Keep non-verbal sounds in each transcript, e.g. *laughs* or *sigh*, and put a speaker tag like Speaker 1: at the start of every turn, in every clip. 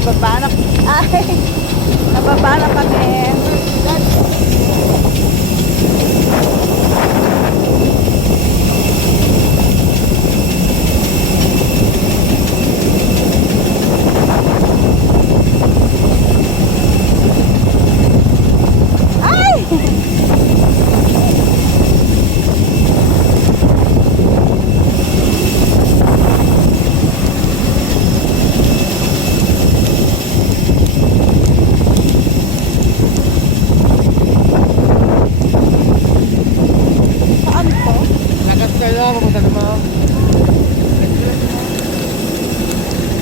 Speaker 1: nakababa na. *laughs* Ay, nababa na kami. Ay! Saan to?
Speaker 2: Lakas kayo lang, pumunta naman.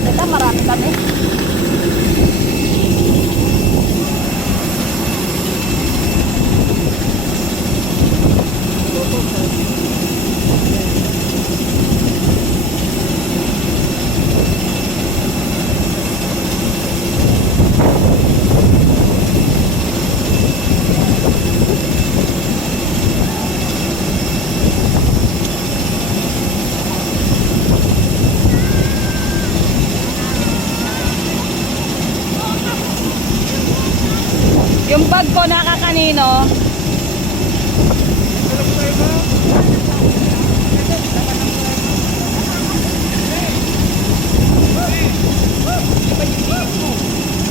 Speaker 1: Ito, marami kami. Yung bag ko nakakanino.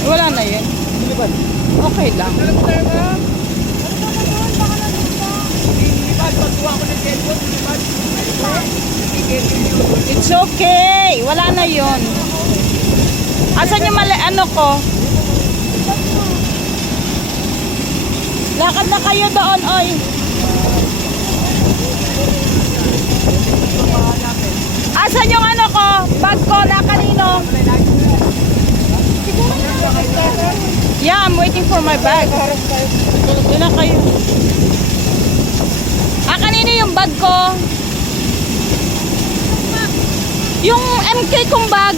Speaker 1: Wala na yun. Okay lang. It's okay. Wala na yun. Asan yung mali, ano ko? Lakad na kayo doon, oy. Asan yung ano ko? Bag ko na kanino? Yeah, I'm waiting for my bag. Doon na kayo. Ah, kanino yung bag ko? Yung MK kong bag.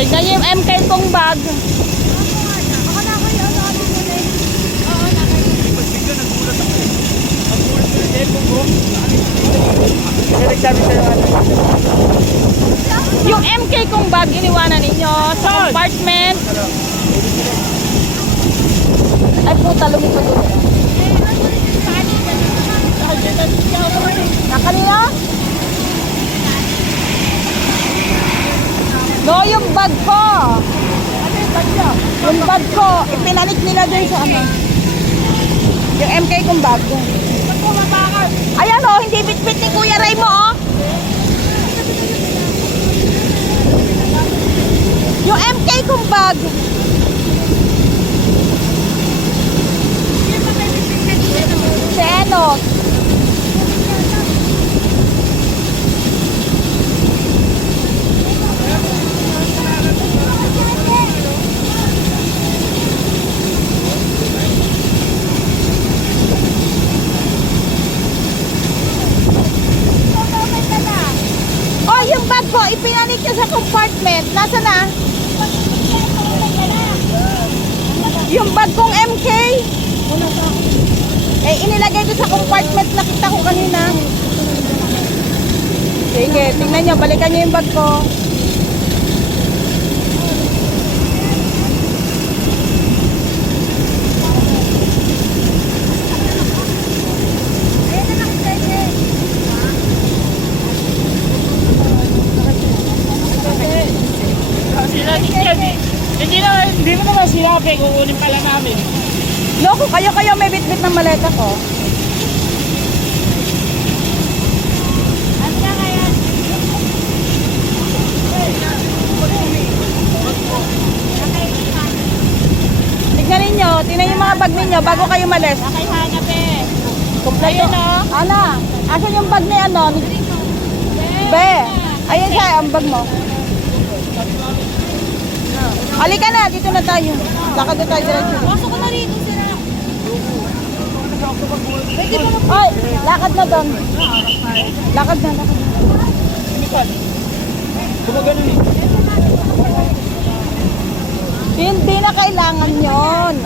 Speaker 1: Tignan yung MK kong bag. Yung MK kong bag iniwanan ninyo sa compartment. Ay puta, lumipad yun. Nakanina? No, yung bag ko. Yung bag ko, ipinanik nila dun sa ano. Yung MK kong bag. Ayan o, hindi bitbit ni Kuya Ray mo oh. Yung MK kong bag. Si Enos. Ko, ipinanik niya sa compartment. Nasa na? Yung bag kong MK. Eh, inilagay doon sa compartment. Nakita ko kanina. Sige, tingnan nyo. Balikan nyo yung bag ko.
Speaker 2: Sinabi niya, di- hindi na, hindi sinabi, kukunin pala namin.
Speaker 1: Loko, kayo-kayo may bitbit ng maleta ko. Tignan ninyo, tingnan yung mga bag ninyo bago kayo malis.
Speaker 3: Kay Hanap eh.
Speaker 1: Kompleto.
Speaker 3: Ayun, oh.
Speaker 1: Ana, asan yung bag ni ano? Be, ayun siya, ang bag mo. Halika na, dito na tayo. Lakad na tayo diretso.
Speaker 3: Pasok na rito sila.
Speaker 1: Ay, lakad na doon. Lakad na, lakad na.
Speaker 2: Gumagano eh.
Speaker 1: Hindi na kailangan yon.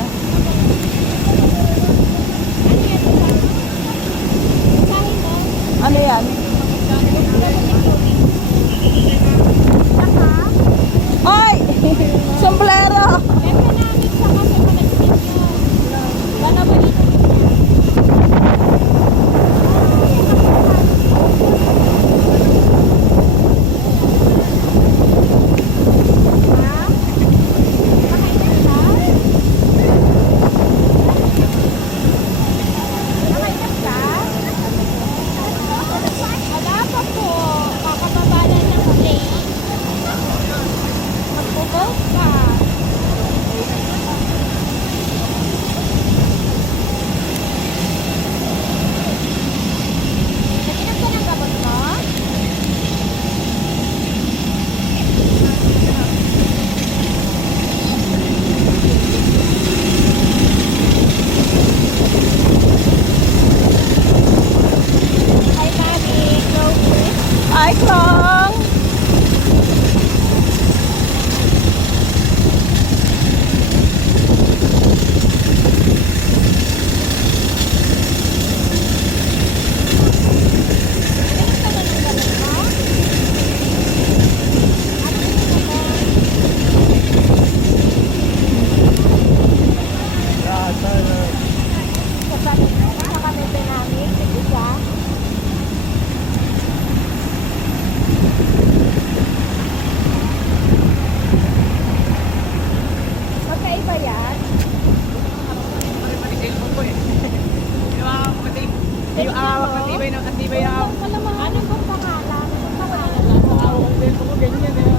Speaker 2: na, ang tibay na ako. Ano pong pangalan? Ang pangalan lang. Ang pangalan ko ganyan eh.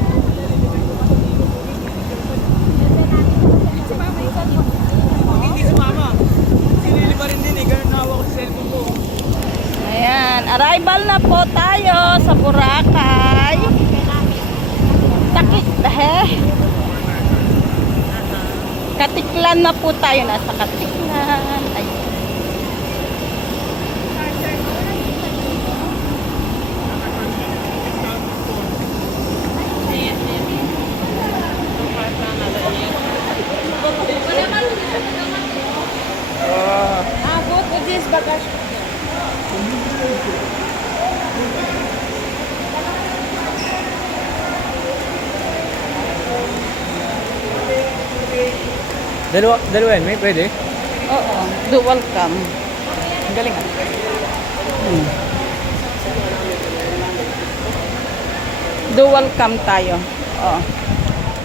Speaker 1: Ayan, arrival na po tayo sa Boracay. Takik, eh. Katiklan na po tayo, nasa Katiklan.
Speaker 2: Dalawa, dalawa yan, may pwede?
Speaker 1: Oo, dual cam. Ang galing ah. Hmm. Dual cam tayo. Oo.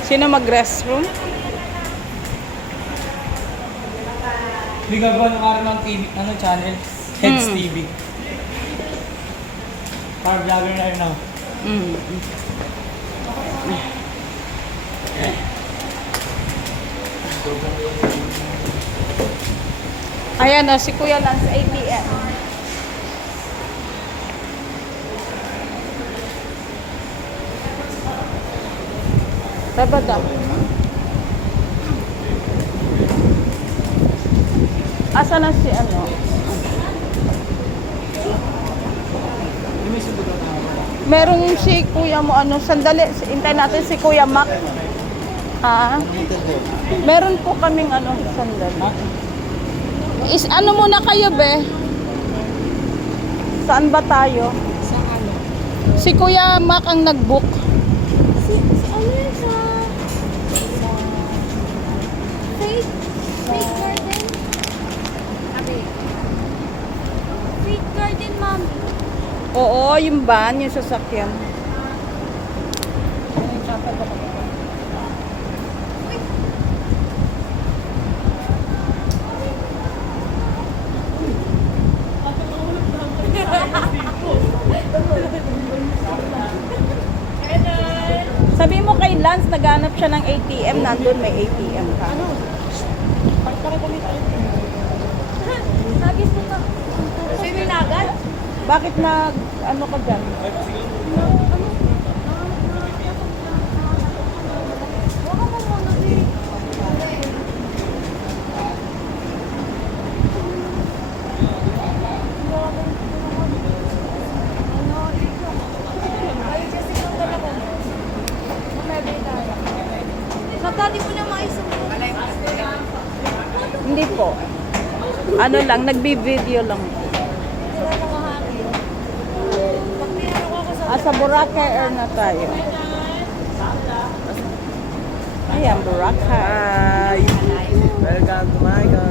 Speaker 1: Sino mag-restroom?
Speaker 2: Hindi gagawa ng araw ng TV, ano channel? Heads
Speaker 1: Hmm.
Speaker 2: TV. Para vlogger na yun ah.
Speaker 1: Mm. Ayan na, si Kuya lang sa ATM. Tabada. Asa na si ano? Merong si Kuya mo ano, sandali, hintay natin si Kuya Mac. Ah. Meron po kaming ano, sandali. Is ano muna kayo, be? Saan ba tayo?
Speaker 3: Sa ano?
Speaker 1: Si Kuya Mac ang nag-book.
Speaker 3: Si, si ano yun sa... Sa... Faith? Faith Garden? Abi. Faith Garden, mami.
Speaker 1: Oo, yung van, yung sasakyan. Sabi mo kay Lance, naghanap siya ng ATM, nandun may ATM ka.
Speaker 3: Sabi ko na. Sino na agad?
Speaker 1: Bakit nag, ano ka dyan?
Speaker 3: Baka
Speaker 1: Ano lang, nagbi-video lang. Ah, sa Boracay Air na tayo. Ayan, Boracay. Hi. Welcome to my God.